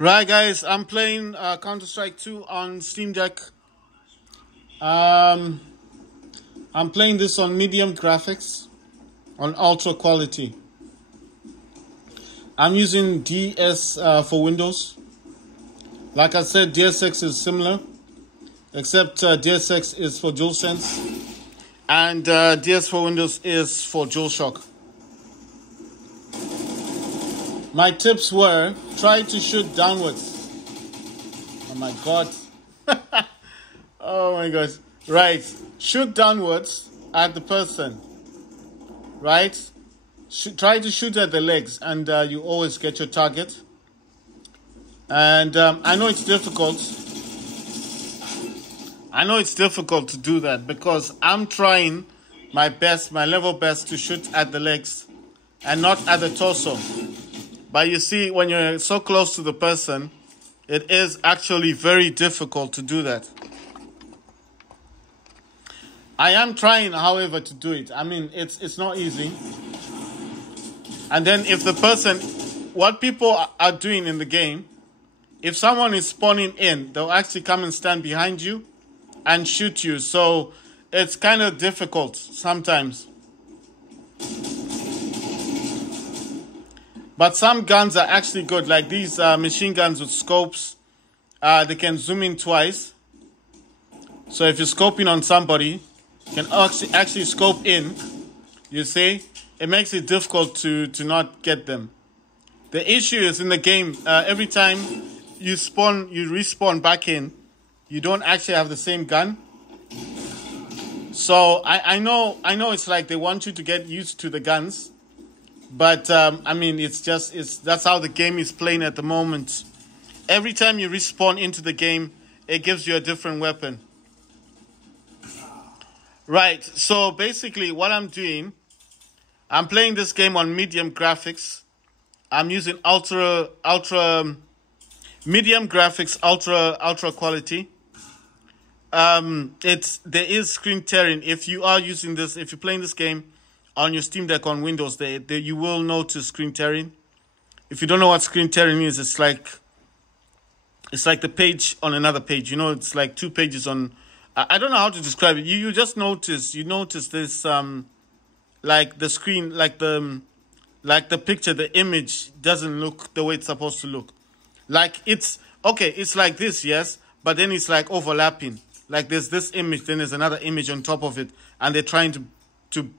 Right, guys, I'm playing Counter-Strike 2 on Steam Deck. I'm playing this on medium graphics, on ultra quality. I'm using DS for Windows. Like I said, DSX is similar, except DSX is for DualSense, and DS for Windows is for DualShock. My tips were, try to shoot downwards. Oh my god. Oh my gosh. Right. Shoot downwards at the person. Right? Try to shoot at the legs and you always get your target. And I know it's difficult. I know it's difficult to do that because I'm trying my best, my level best to shoot at the legs and not at the torso. But you see, when you're so close to the person, it is actually very difficult to do that. I am trying, however, to do it. I mean, it's not easy. And then if the person, what people are doing in the game, if someone is spawning in, they'll actually come and stand behind you and shoot you. So it's kind of difficult sometimes. But some guns are actually good, like these machine guns with scopes. They can zoom in twice. So if you're scoping on somebody, you can actually scope in. You see? It makes it difficult to not get them. The issue is in the game, every time you respawn back in, you don't actually have the same gun. So I know it's like they want you to get used to the guns. But, I mean, that's how the game is playing at the moment. Every time you respawn into the game, it gives you a different weapon. Right, so basically what I'm doing, I'm playing this game on medium graphics. I'm using medium graphics, ultra quality. There is screen tearing. If you are using this, if you're playing this game on your Steam Deck on Windows, you will notice screen tearing. If you don't know what screen tearing is, it's like the page on another page. You know, it's like two pages on. I don't know how to describe it. You just notice. You notice this like the screen, like the picture, the image doesn't look the way it's supposed to look. Like it's okay. It's like this, yes, but then it's like overlapping. Like there's this image, then there's another image on top of it, and they're trying to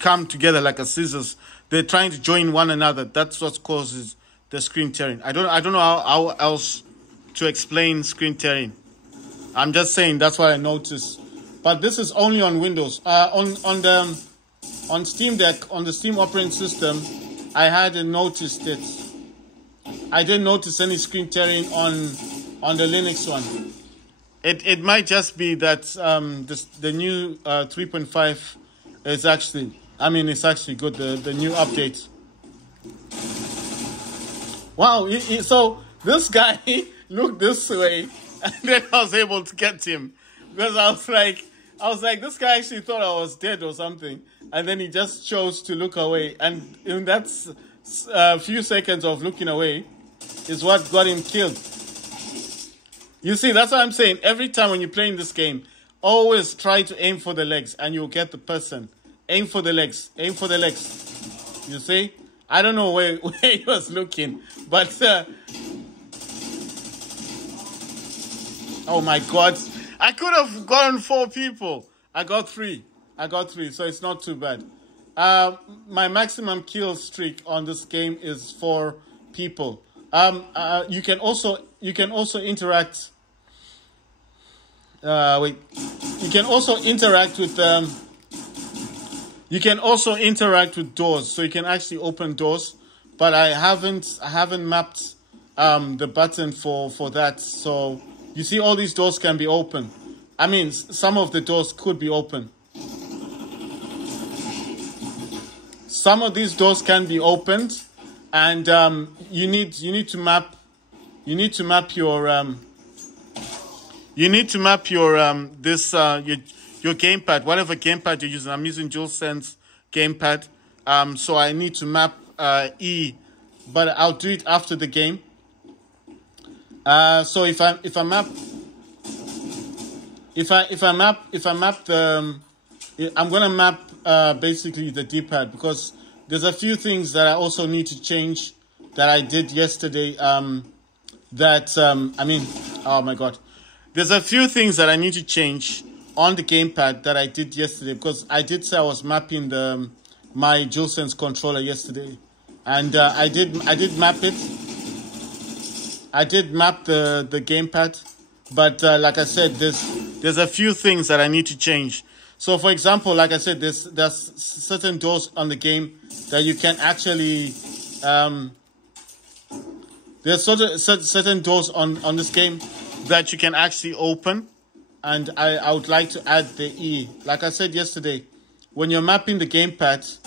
come together like a scissors. They're trying to join one another. That's what causes the screen tearing. I don't know how else to explain screen tearing. I'm just saying that's what I noticed. But this is only on Windows. On Steam Deck, on the Steam operating system, I hadn't noticed it. I didn't notice any screen tearing on the Linux one. It might just be that the new 3.5 is actually, I mean, it's actually good, the new update. Wow, so this guy looked this way, and then I was able to get him. Because I was like, this guy actually thought I was dead or something. And then he just chose to look away. And that's a few seconds of looking away is what got him killed. You see, that's what I'm saying. Every time when you're playing this game, always try to aim for the legs and you'll get the person. Aim for the legs. Aim for the legs. You see? I don't know where he was looking. But, oh my God. I could have gotten 4 people. I got 3. So it's not too bad. My maximum kill streak on this game is 4 people. You can also interact. You can also interact with doors, so you can actually open doors. But I haven't mapped the button for that. So you see, all these doors can be open. I mean, some of the doors could be open. Some of these doors can be opened, and you need to map your gamepad, whatever gamepad you're using. I'm using DualSense gamepad, so I need to map E, but I'll do it after the game. So if I map the I'm gonna map basically the D-pad, because there's a few things that I also need to change that I did yesterday. Oh my god, there's a few things that I need to change on the gamepad that I did yesterday, because I did say I was mapping my DualSense controller yesterday, and I did map it. I did map the gamepad, but like I said, there's a few things that I need to change. So, for example, like I said, there's certain doors on the game that you can actually there's certain doors on this game that you can actually open, and I would like to add the E. Like I said yesterday, when you're mapping the gamepad,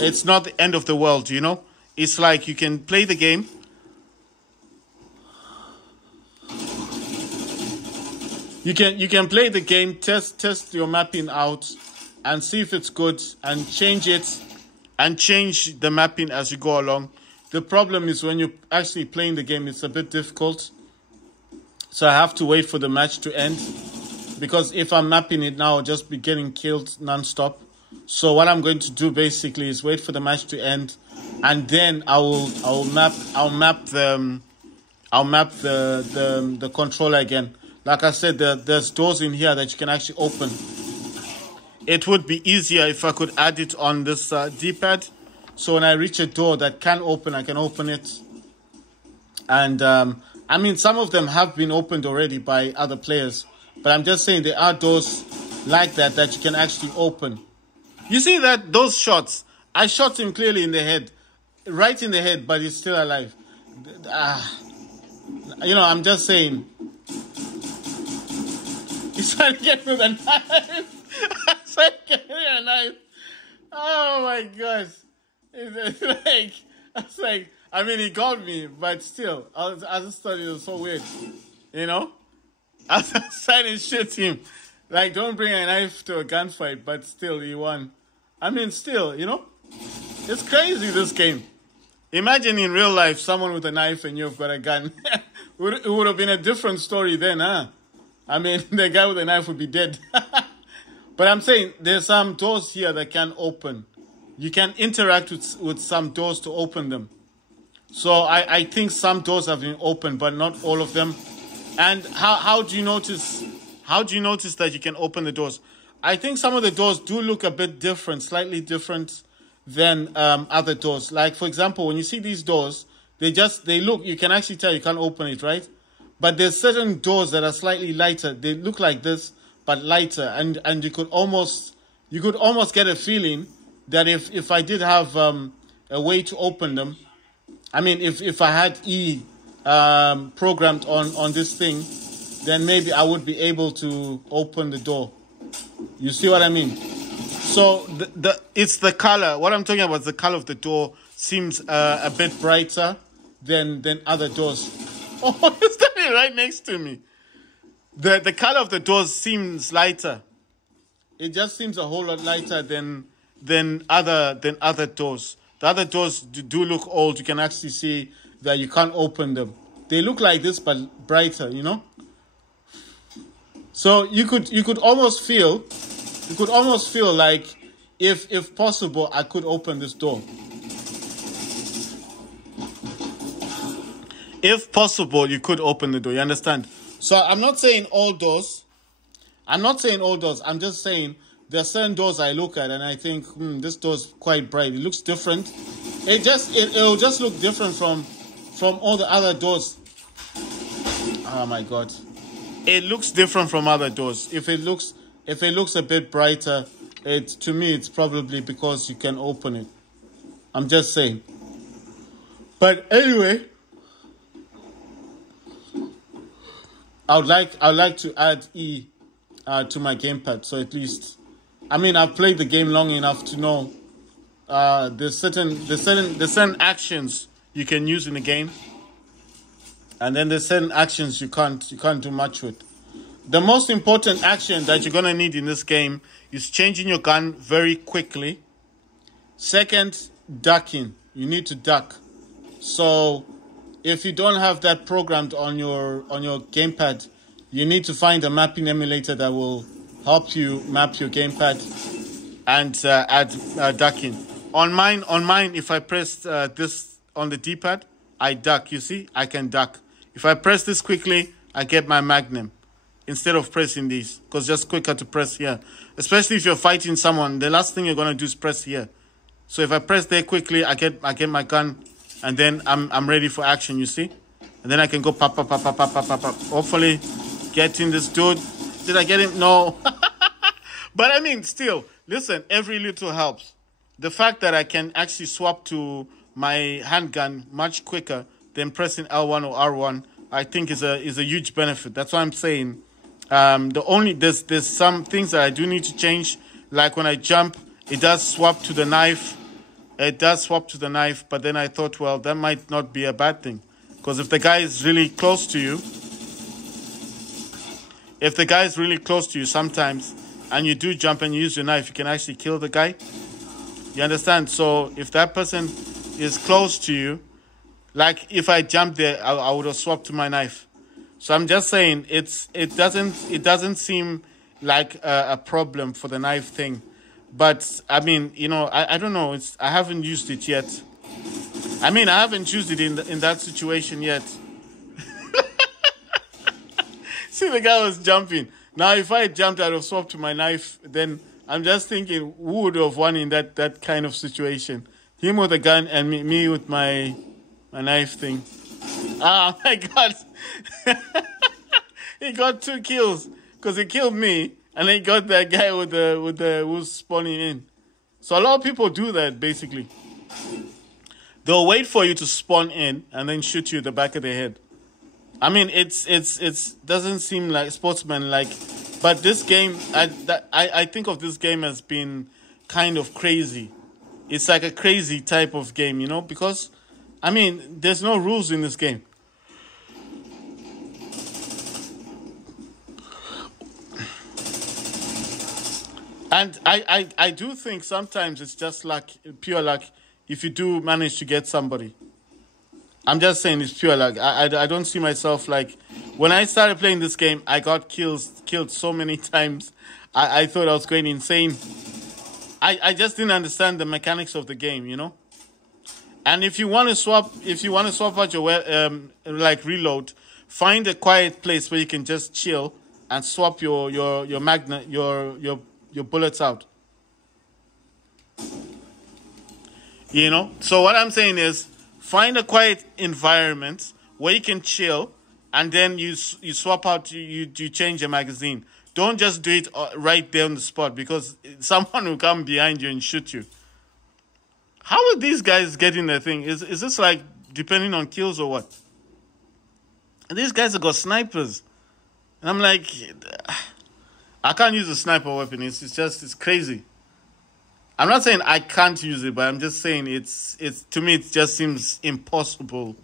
it's not the end of the world, you know? It's like you can play the game. You can play the game, test your mapping out, and see if it's good, and change it, and change the mapping as you go along. The problem is when you're actually playing the game, it's a bit difficult. So I have to wait for the match to end, because if I'm mapping it now, I'll just be getting killed non-stop. So what I'm going to do basically is wait for the match to end, and then I'll map the controller again. Like I said, there's doors in here that you can actually open. It would be easier if I could add it on this D-pad. So when I reach a door that can open, I can open it. And I mean, some of them have been opened already by other players. But I'm just saying there are doors like that you can actually open. You see those shots? I shot him clearly in the head. Right in the head, but he's still alive. You know, I'm just saying. He's trying to get me the knife. He's trying to get me a knife. Oh my gosh. It's like, I mean, he got me, but still, I just thought it was so weird. You know? I was trying to shoot him. Like, don't bring a knife to a gunfight, but still, he won. I mean, still, you know? It's crazy, this game. Imagine in real life, someone with a knife and you've got a gun. It would have been a different story then, huh? I mean, the guy with the knife would be dead. But I'm saying there's some doors here that can open. You can interact with some doors to open them. So I think some doors have been opened, but not all of them. And how do you notice? How do you notice that you can open the doors? I think some of the doors do look a bit different, slightly different than other doors. Like, for example, when you see these doors, they look, you can actually tell you can't open it, right? But there's certain doors that are slightly lighter. They look like this, but lighter. And you could almost get a feeling that if I did have a way to open them, I mean, if I had E programmed on this thing, then maybe I would be able to open the door. You see what I mean? So it's the color. What I'm talking about is the color of the door seems a bit brighter than other doors. Oh, it's standing right next to me. The color of the doors seems lighter. It just seems a whole lot lighter than other doors. The other doors do look old. You can actually see that you can't open them. They look like this, but brighter, you know. So you could almost feel like if possible, I could open this door. If possible, you could open the door. You understand? So I'm not saying all doors. I'm just saying there are certain doors I look at and I think, this door's quite bright. It looks different. It'll just look different from all the other doors. Oh my God. It looks different from other doors. If it looks a bit brighter, to me it's probably because you can open it. I'm just saying. But anyway, I would like to add E to my gamepad, so at least, I mean, I've played the game long enough to know there's certain actions you can use in the game, and then there's certain actions you can't do much with. The most important action that you're gonna need in this game is changing your gun very quickly. Second, ducking. You need to duck. So if you don't have that programmed on your gamepad, you need to find a mapping emulator that will help you map your gamepad and add ducking. On mine, if I press this on the D-pad, I duck. You see, I can duck. If I press this quickly, I get my magnum instead of pressing these, because it's just quicker to press here. Especially if you're fighting someone, the last thing you're gonna do is press here. So if I press there quickly, I get my gun, and then I'm ready for action. You see, and then I can go pop pop pop pop pop pop pop pop. Hopefully, getting this dude. Did I get him? No. But I mean, still, listen. Every little helps. The fact that I can actually swap to my handgun much quicker than pressing L1 or R1, I think is a huge benefit. That's why I'm saying. There's some things that I do need to change. Like when I jump, it does swap to the knife. It does swap to the knife, but then I thought, well, that might not be a bad thing, because if the guy is really close to you, sometimes, and you do jump and you use your knife, you can actually kill the guy. You understand? So if that person is close to you, like if I jumped there, I would have swapped to my knife. So I'm just saying it doesn't seem like a problem for the knife thing. But I mean, you know, I don't know. I haven't used it yet. I mean, I haven't used it in that situation yet. See, the guy was jumping. Now, if I jumped, I'd have swapped to my knife. Then I'm just thinking, who would have won in that kind of situation? Him with a gun and me with my knife thing. Oh my God! He got 2 kills because he killed me. And they got that guy with the who's spawning in. So a lot of people do that basically. They'll wait for you to spawn in and then shoot you in the back of the head. I mean, it's doesn't seem like sportsman-like, but this game, I think of this game as being kind of crazy. It's like a crazy type of game, you know, because I mean, there's no rules in this game. And I do think sometimes it's just luck, pure luck, if you do manage to get somebody. I'm just saying it's pure luck. I don't see myself like... When I started playing this game, I got killed so many times. I thought I was going insane. I just didn't understand the mechanics of the game, you know? And if you want to swap out your like reload, find a quiet place where you can just chill and swap your bullets out. You know? So what I'm saying is, find a quiet environment where you can chill, and then you swap out, you change your magazine. Don't just do it right there on the spot, because someone will come behind you and shoot you. How are these guys getting their thing? Is this like depending on kills or what? And these guys have got snipers. And I'm like, I can't use a sniper weapon. It's crazy. I'm not saying I can't use it, but I'm just saying it's to me it just seems impossible